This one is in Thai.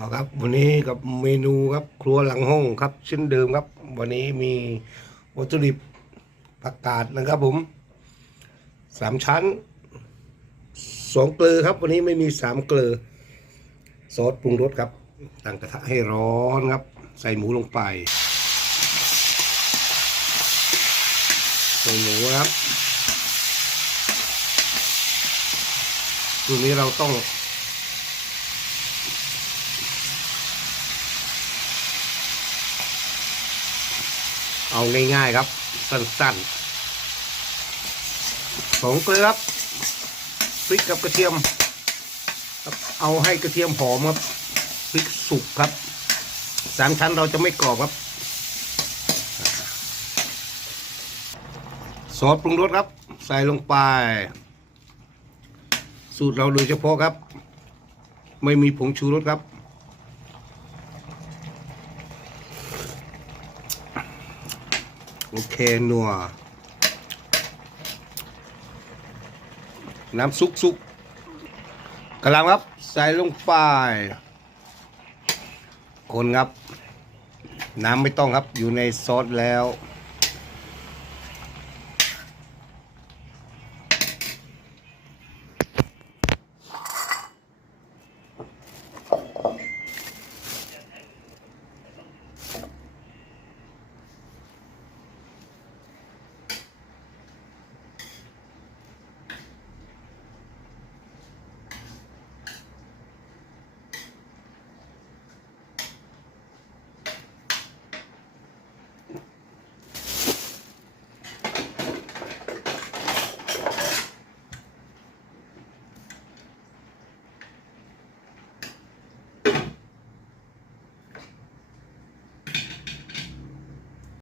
เอาครับ วันนี้กับเมนูครับครัวหลังห้องครับเช่นเดิมครับ วันนี้มีวัตถุดิบผักกาดนะครับผมสามชั้นสองเกลือครับ วันนี้ไม่มีสามเกลือซอสปรุงรสครับตั้งกระทะให้ร้อนครับ ใส่หมูลงไปใส่หมูครับตัวนี้เราต้อง เอาง่ายๆครับ สั้นๆสองเกลือครับพริกกับกระเทียมครับเอาให้กระเทียมหอมครับพริกสุกครับสามชั้นเราจะไม่กรอบครับซอสปรุงรสครับ ใส่ลงไป สูตรเราโดยเฉพาะครับ ไม่มีผงชูรสครับ โอเคนัว น้ำซุกซุกกำลังครับ ใส่ลงไป คนครับ น้ำไม่ต้องครับอยู่ในซอสแล้ว